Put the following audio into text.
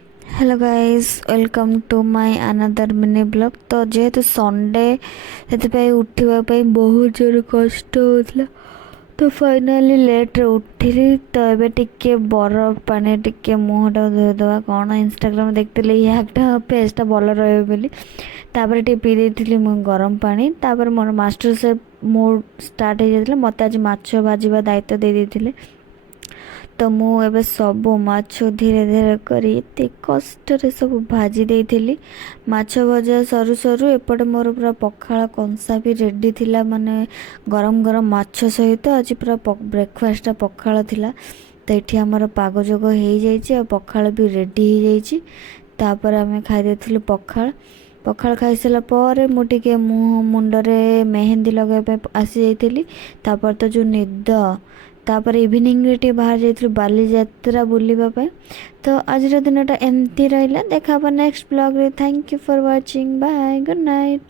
Hello guys, welcome to my another mini blog. तो जेहेतु Sunday से उठा बहुत जोर कष्ट होता, तो फाइनाली लेट्रे उठिली। तो ये टिके बरफ पानी टिके मुहटा धोईदे कौन इंस्टाग्राम देखते यहाँ फेसटा भल रही तापर पी देती गरम पानी। तापर मोर मास्टर से मूड स्टार्ट हो जाता। मत आज माछ भाजवा दायित्व दे देते। तो मुझे सब माछ धीरे धीरे करी एते कष्ट सब भाजी देती। माछ भजा सरू सरू एपटे मोर पूरा पखाला कंसा भी रेडी थिला, माने गरम गरम माछ सहित आज पूरा ब्रेकफास्ट पखाला थिला। तो ये आमर पाग जोग हो पखाल भी रेडी हो जाइए। तापर आम खाई पखाल। पखाल खाई सारा पर मुझे मुँह मुंडरे मेहंदी लगे आसी जाइली। तापर तो जो निद, तापर इवनिंग रे बाहर जाइलु बालीजात्रा बुलवाई। तो आज दिनटा एमती रहा। देखा नेक्स्ट ब्लॉग रे। Thank you for watching. Bye, good night.